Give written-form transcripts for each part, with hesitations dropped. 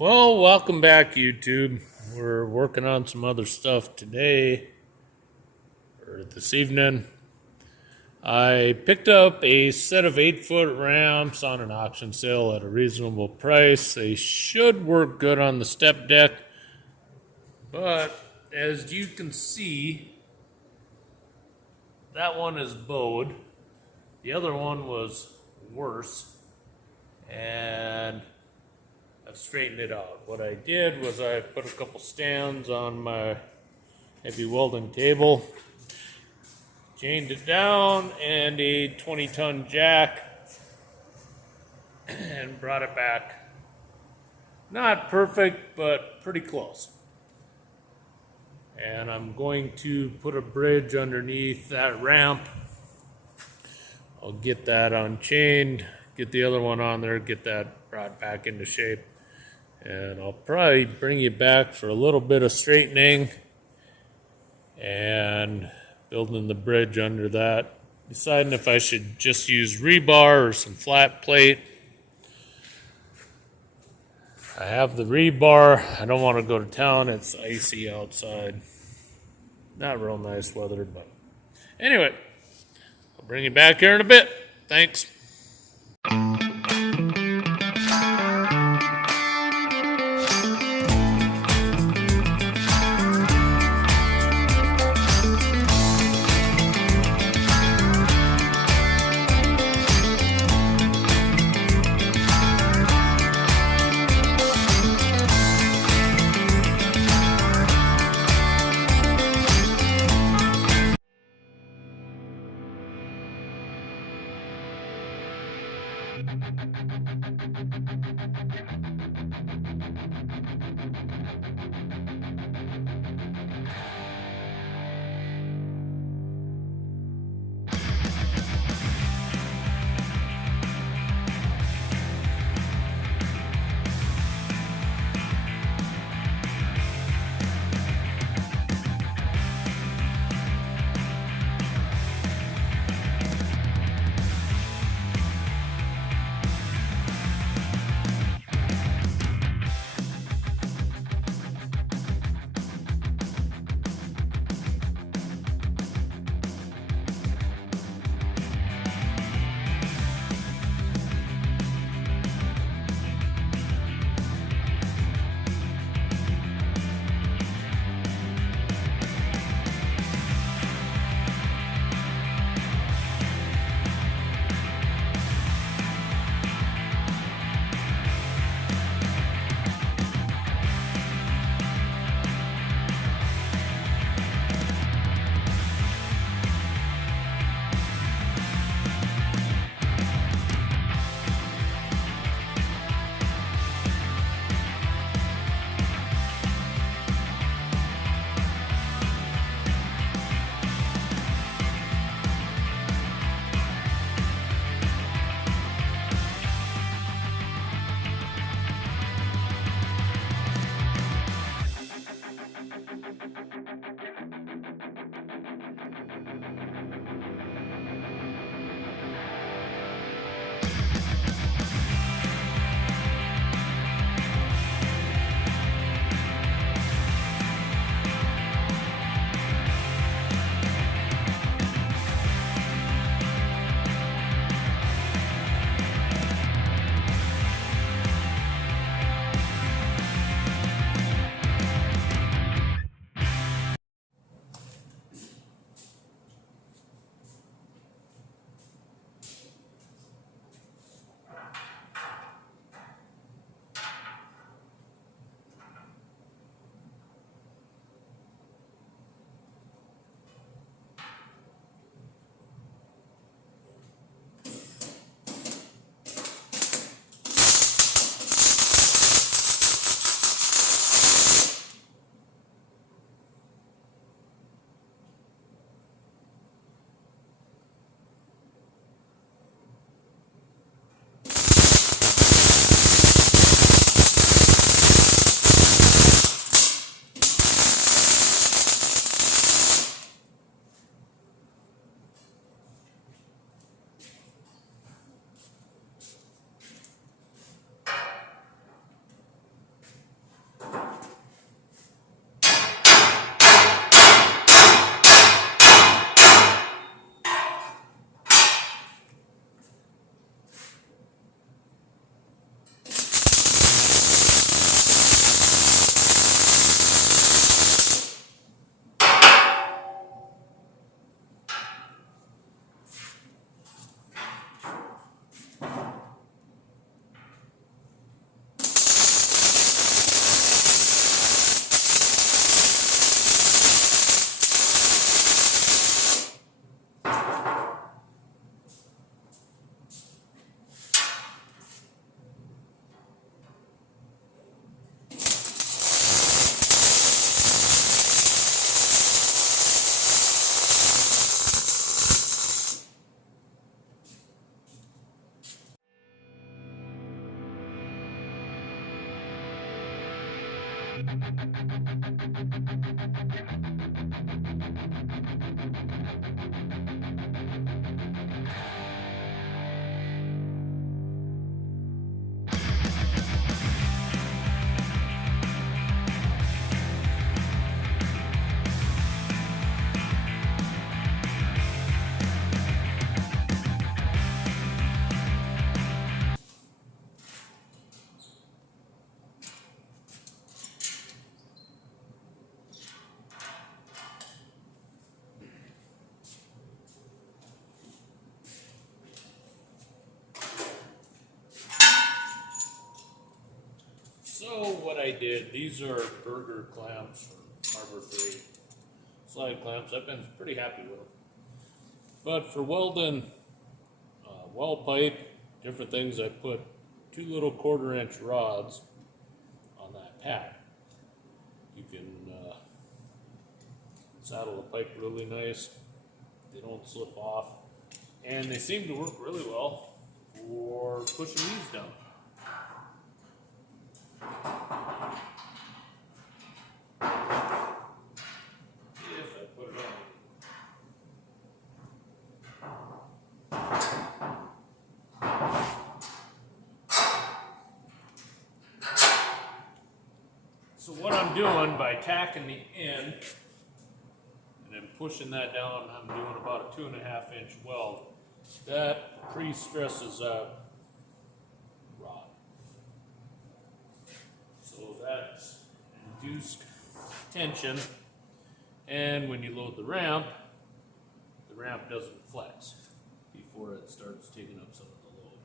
Well, welcome back, YouTube. We're working on some other stuff today, or this evening. I picked up a set of 8-foot ramps on an auction sale at a reasonable price. They should work good on the step deck, but as you can see, that one is bowed. The other one was worse, and I've straightened it out. What I did was I put a couple stands on my heavy welding table, chained it down, and a 20-ton jack, and brought it back. Not perfect, but pretty close. And I'm going to put a bridge underneath that ramp. I'll get that unchained, get the other one on there, get that brought back into shape. And I'll probably bring you back for a little bit of straightening and building the bridge under that. Deciding if I should just use rebar or some flat plate. I have the rebar. I don't want to go to town. It's icy outside. Not real nice weather, but anyway, I'll bring you back here in a bit. Thanks. So what I did, these are burger clamps from Harbor Freight. Slide clamps, I've been pretty happy with them. But for welding, weld pipe, different things, I put 2 little 1/4-inch rods on that pad. You can saddle the pipe really nice. They don't slip off. And they seem to work really well for pushing these down. If I put it on. So what I'm doing by tacking the end and then pushing that down, I'm doing about a 2.5-inch weld. That pre-stresses that rod. So that's reduced tension, and when you load the ramp doesn't flex before it starts taking up some of the load.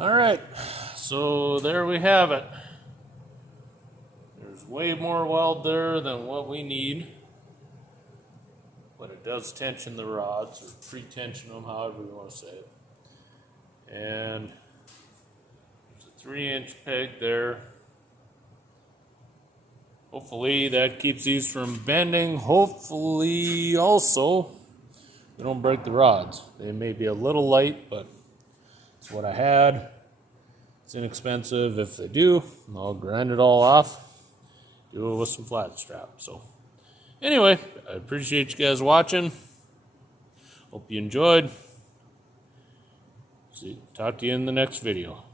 All right, so there we have it. There's way more weld there than what we need, but it does tension the rods, or pre-tension them, however you want to say it. And there's a 3-inch peg there. Hopefully that keeps these from bending. Hopefully also we don't break the rods. They may be a little light, but it's what I had. It's inexpensive. If they do, I'll grind it all off, do it with some flat strap. So anyway, I appreciate you guys watching. Hope you enjoyed. Talk to you in the next video.